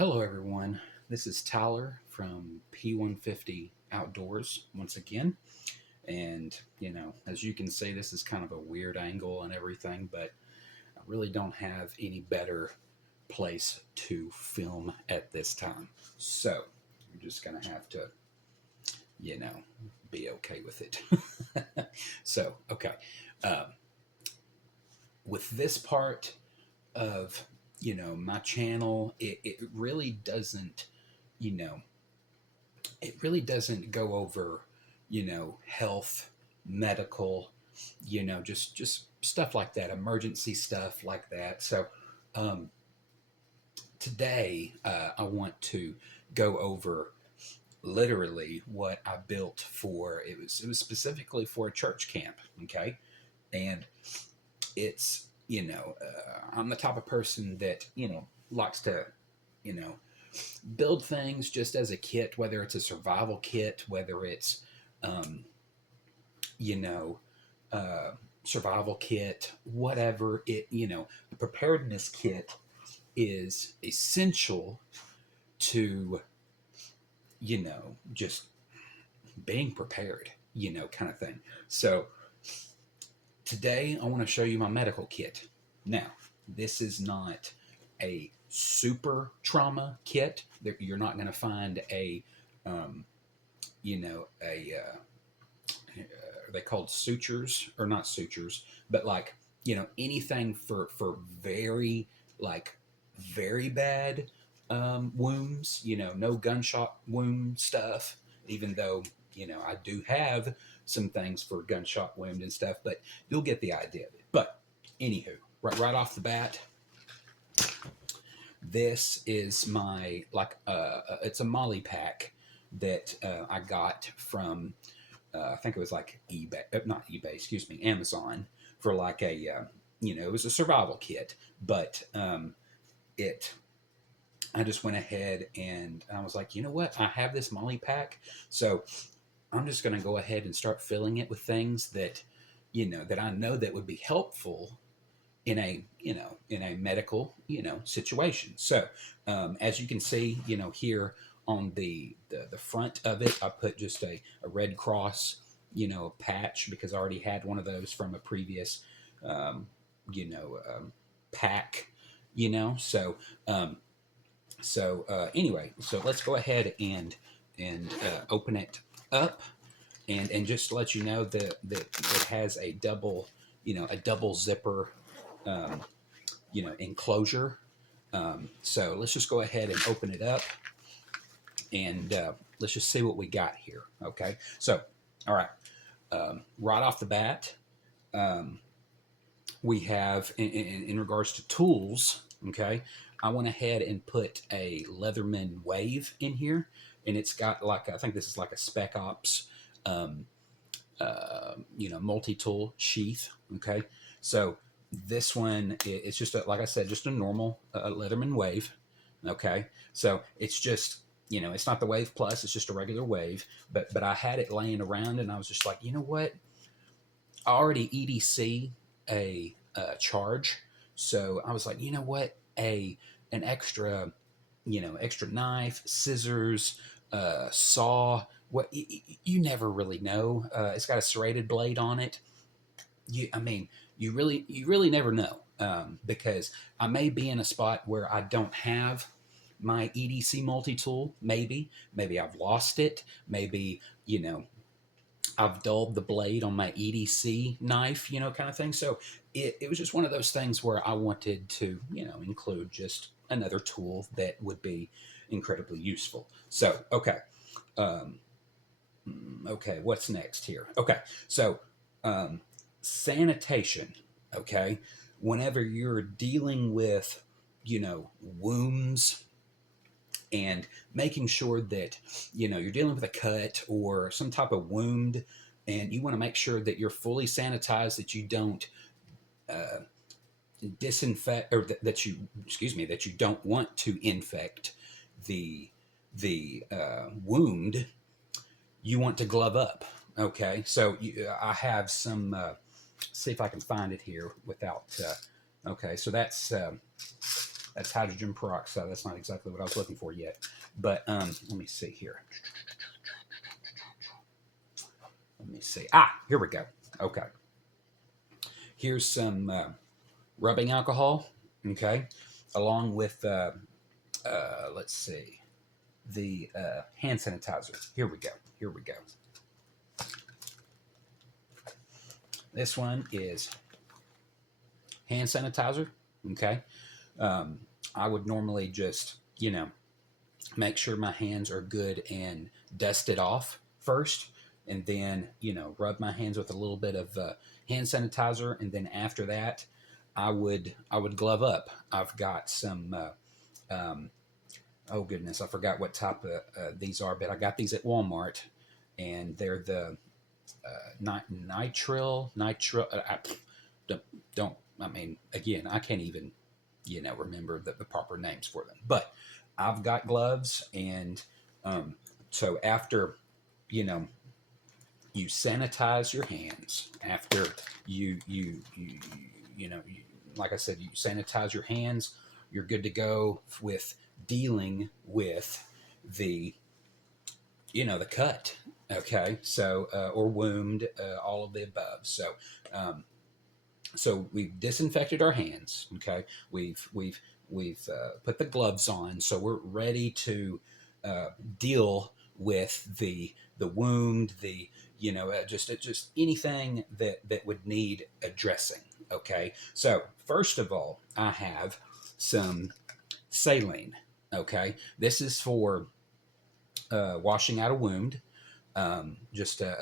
Hello, everyone. This is Tyler from P150 Outdoors once again. And, as you can see, this is kind of a weird angle and everything, but I really don't have any better place to film at this time. So, you're just going to have to, you know, be okay with it. So, okay. Um, with this part of, my channel, it really doesn't, you know, it really doesn't go over, health, medical, just stuff like that, emergency stuff like that. So um, today I want to go over literally what I built for. It was specifically for a church camp. Okay, and it's I'm the type of person that likes to you know build things just as a kit, whether it's a survival kit, whether it's, um, you know, uh, survival kit, whatever a preparedness kit is essential to, just being prepared, kind of thing. So today I want to show you my medical kit. Now, this is not a super trauma kit. You're not going to find a, um, are they called sutures or not sutures, but like, anything for very, like, very bad wounds, no gunshot wound stuff, even though, I do have some things for gunshot wound and stuff, but you'll get the idea of it. But anywho, right off the bat, this is my it's a molly pack that I got from I think it was like eBay, not eBay, excuse me, Amazon, for like a it was a survival kit, but it I just went ahead and I was like, you know what, I have this molly pack, so I'm just going to go ahead and start filling it with things that that I know that would be helpful in a in a medical situation. So as you can see, here on the front of it, I put just a Red Cross patch, because I already had one of those from a previous um, you know pack. So um, anyway, so let's go ahead and open it up, and just to let you know that it has a double a double zipper um, enclosure. So let's just go ahead and open it up, and let's just see what we got here. Okay, so all right, right off the bat, um, we have in regards to tools. Okay, I went ahead and put a Leatherman Wave in here, and it's got, like, I think this is like a Spec Ops, um, multi-tool sheath. Okay, so this one, it's just like I said, just a normal Leatherman Wave. Okay, so it's just it's not the Wave Plus, it's just a regular Wave. But I had it laying around, and I was just like, you know what? I already EDC a charge, so I was like, you know what? An extra extra knife, scissors, saw. What you never really know. It's got a serrated blade on it. I mean, you really never know, because I may be in a spot where I don't have my EDC multi tool. Maybe I've lost it. Maybe I've dulled the blade on my EDC knife, kind of thing. So it was just one of those things where I wanted to include just another tool that would be incredibly useful. So um, okay, what's next here? Okay, so um, sanitation. Okay, whenever you're dealing with wounds, and making sure that you're dealing with a cut or some type of wound, and you want to make sure that you're fully sanitized, that you don't uh, disinfect, or that you, excuse me, that you don't want to infect the wound. You want to glove up. Okay, so I have some. See if I can find it here without. Okay, so that's That's hydrogen peroxide. That's not exactly what I was looking for yet. But let me see here. Let me see. Here we go. Okay. Here's some rubbing alcohol. Okay. Along with, let's see, the hand sanitizer. Here we go. Here we go. This one is hand sanitizer. Okay. I would normally just, make sure my hands are good and dust it off first, and then, rub my hands with a little bit of hand sanitizer, and then after that, I would glove up. I've got some. Oh goodness, I forgot what type of these are, but I got these at Walmart, and they're the nitrile. Don't. I mean, again, I can't even remember the proper names for them. But I've got gloves, and so after you know you sanitize your hands after like I said, you sanitize your hands. You're good to go with dealing with the the cut. Okay, so or wound, all of the above. So we've disinfected our hands. Okay, we've put the gloves on, so we're ready to deal with the wound, the just anything that would need addressing. Okay, so first of all, I have some saline. Okay, this is for washing out a wound, just a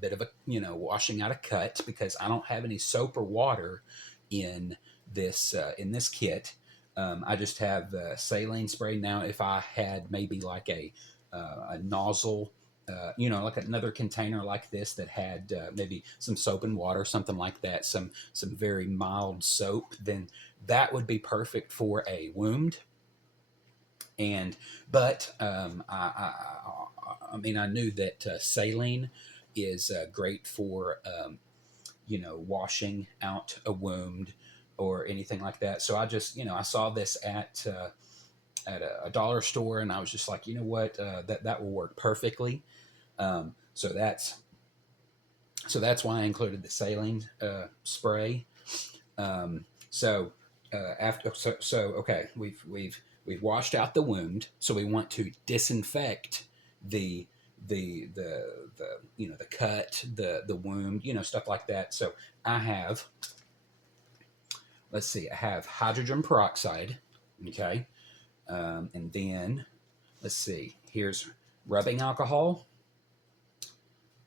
bit of a washing out a cut, because I don't have any soap or water in this kit. I just have saline spray. Now, if I had maybe like a nozzle, like another container like this that had maybe some soap and water, something like that, some very mild soap, then that would be perfect for a wound. And but I mean, I knew that saline is great for washing out a wound or anything like that. So I just I saw this at a dollar store, and I was just like, you know what, that will work perfectly. Um, so that's why I included the saline spray. So okay, we've washed out the wound, so we want to disinfect the the cut, the wound, stuff like that. So I have, let's see, I have hydrogen peroxide. Okay, and then let's see, here's rubbing alcohol,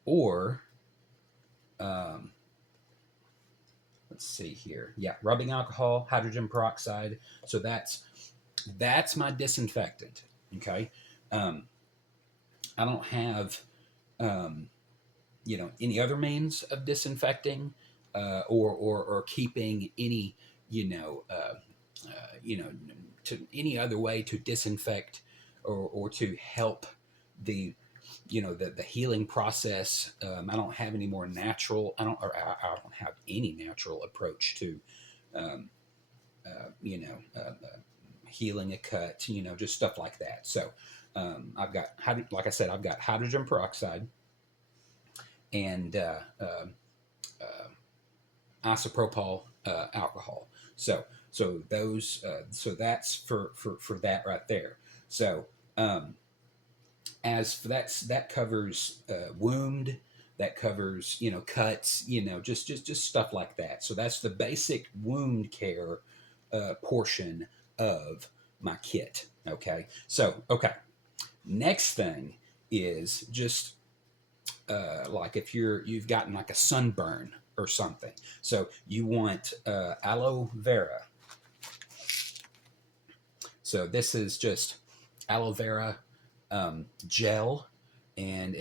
or um, let's see here, yeah, rubbing alcohol, hydrogen peroxide. So that's my disinfectant. Okay, um, I don't have any other means of disinfecting, or keeping any you know uh, you know to any other way to disinfect, or to help the the healing process. I don't have any more natural. I don't have any natural approach to um, uh, you know uh, uh, healing a cut. Just stuff like that. So I've got, like I said, I've got hydrogen peroxide and isopropyl alcohol. So that's for that right there. So as for that covers wound, that covers cuts, just stuff like that. So that's the basic wound care portion of my kit. Okay, so okay, next thing is just like if you've gotten like a sunburn or something, so you want aloe vera. So this is just aloe vera gel, and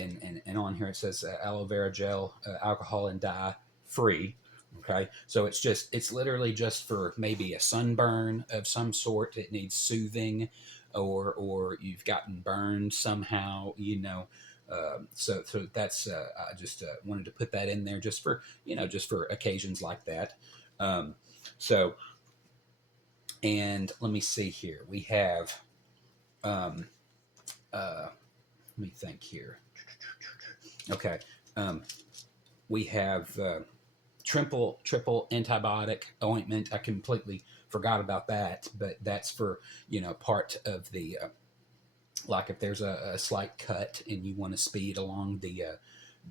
on here it says aloe vera gel, alcohol and dye free. Okay, so it's literally just for maybe a sunburn of some sort that needs soothing, or you've gotten burned somehow. So that's I just wanted to put that in there just for occasions like that. Um, so And let me see here. We have, um, let me think here. Okay. Um, we have triple antibiotic ointment. I completely forgot about that, but that's for, part of the, like if there's a slight cut and you want to speed along the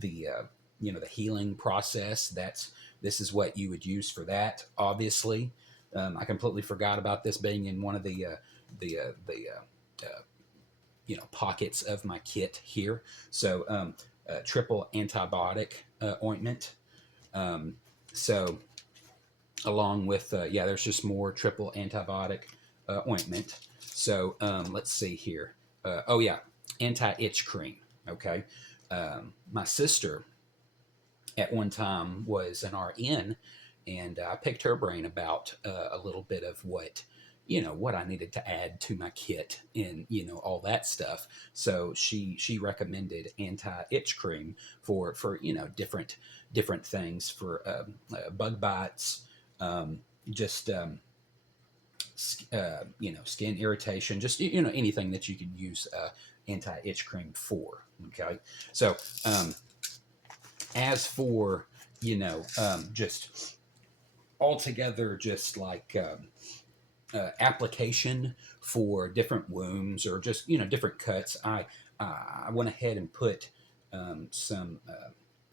the healing process. This is what you would use for that. Obviously, I completely forgot about this being in one of the pockets of my kit here. So triple antibiotic ointment. Um, so along with there's just more triple antibiotic ointment. So let's see here. Oh yeah, anti-itch cream. Okay, my sister at one time was an RN, and I picked her brain about a little bit of what I needed to add to my kit and all that stuff. So she recommended anti-itch cream for different things for bug bites, um, just skin irritation, just anything that you could use anti-itch cream for. Okay, so as for just altogether, just like application for different wounds or just different cuts, I went ahead and put some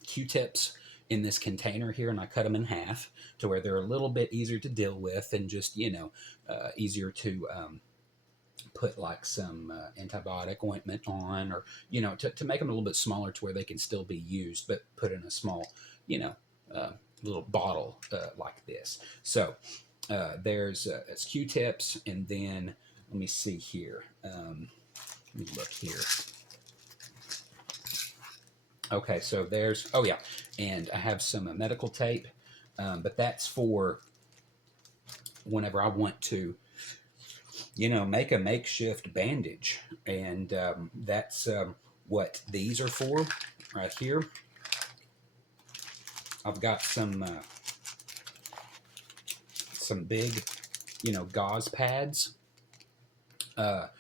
Q-tips in this container here, and I cut them in half to where they're a little bit easier to deal with and just easier to put like some antibiotic ointment on, or to make them a little bit smaller to where they can still be used, but put in a small you know uh, little bottle like this. So there's it's Q-tips, and then let me see here. Let me look here. Okay, so there's, oh yeah, and I have some medical tape, but that's for whenever I want to make a makeshift bandage. And that's what these are for right here. I've got some big, gauze pads. They're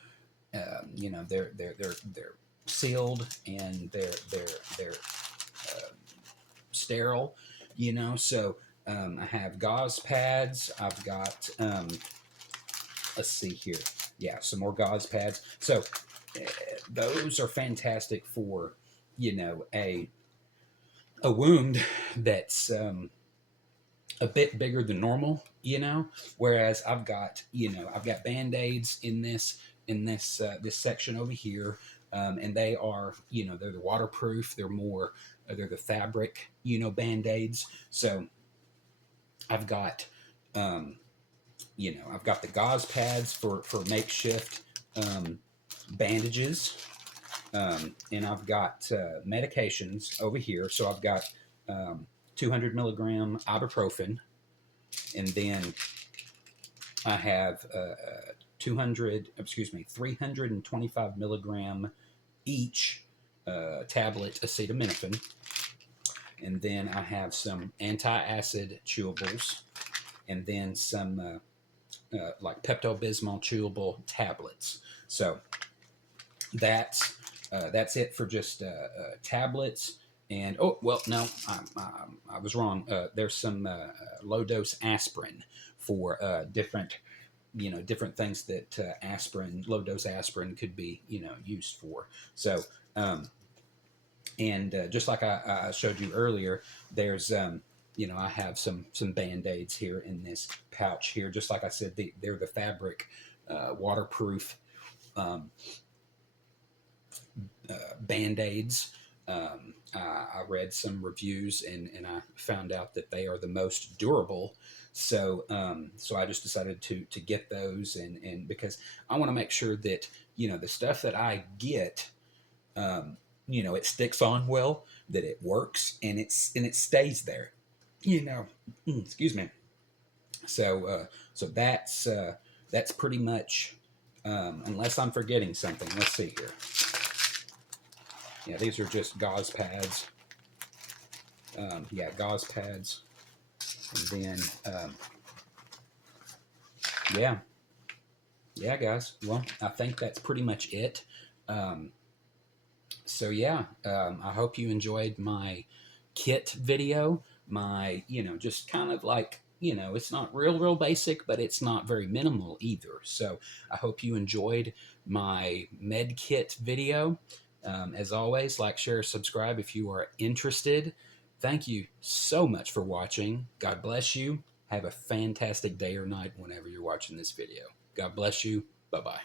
sealed, and they're sterile. So I have gauze pads. I've got let's see here. Yeah, some more gauze pads. So those are fantastic for a wound that's a bit bigger than normal. Whereas I've got band-aids in this section over here, and they are they're the waterproof. They're the fabric band-aids. So I've got I've got the gauze pads for makeshift bandages, and I've got medications over here. So I've got 200 milligram ibuprofen, and then I have 325 milligram each tablet acetaminophen, and then I have some anti-acid chewables, and then some like Pepto-Bismol chewable tablets. So that's it for just tablets. And oh well, no, I was wrong. There's some low dose aspirin for different things that low dose aspirin could be used for. So and just like I showed you earlier, there's I have some band-aids here in this pouch here. Just like I said, they're the fabric waterproof band-aids. I read some reviews, and I found out that they are the most durable. So so I just decided to get those, and because I want to make sure that the stuff that I get, it sticks on well, that it works, and it stays there. Excuse me. So so that's pretty much, unless I'm forgetting something. Let's see here. Yeah, these are just gauze pads. Gauze pads. And then Yeah. Yeah, guys. Well, I think that's pretty much it. Um, so yeah, I hope you enjoyed my kit video. My, just kind of like, it's not real basic, but it's not very minimal either. So I hope you enjoyed my med kit video. As always, like, share, subscribe if you are interested. Thank you so much for watching. God bless you. Have a fantastic day or night whenever you're watching this video. God bless you. Bye bye.